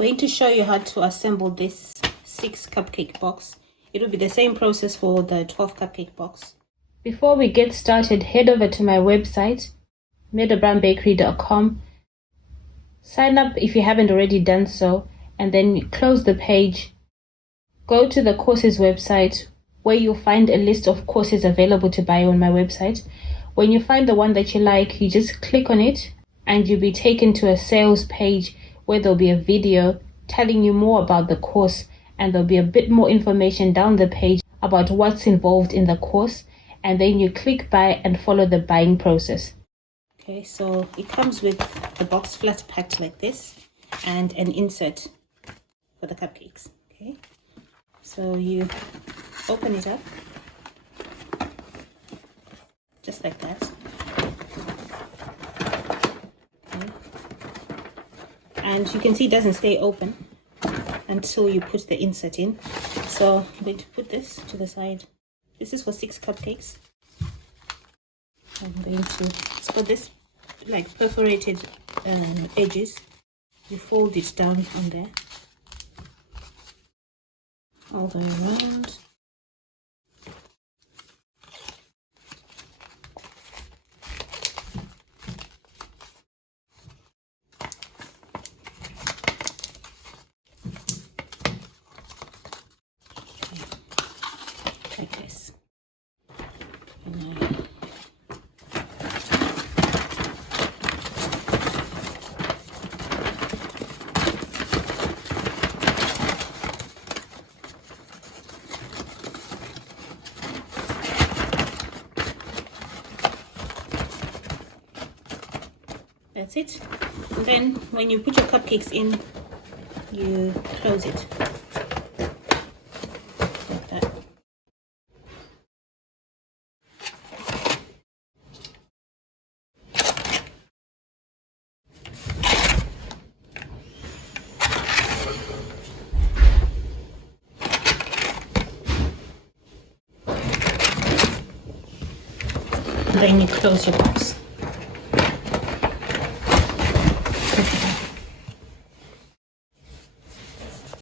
going to show you how to assemble this 6 cupcake box. It will be the same process for the 12 cupcake box. Before we get started, head over to my website, meadowbrownbakery.com. Sign up if you haven't already done so, and then close the page. Go to the courses website where you'll find a list of courses available to buy on my website. When you find the one that you like, you just click on it and you'll be taken to a sales page where there'll be a video telling you more about the course, and there'll be a bit more information down the page about what's involved in the course, and then you click buy and follow the buying process. Okay, so it comes with the box flat packed like this and an insert for the cupcakes. Okay, so you open it up just like that. Okay. And you can see it doesn't stay open until you put the insert in. So I'm going to put this to the side. This is for 6 cupcakes. I'm going to, it's for this like perforated edges. You fold it down on there, all the way around. Like this. That's it. And then when you put your cupcakes in, you close it like that. And then you close your box.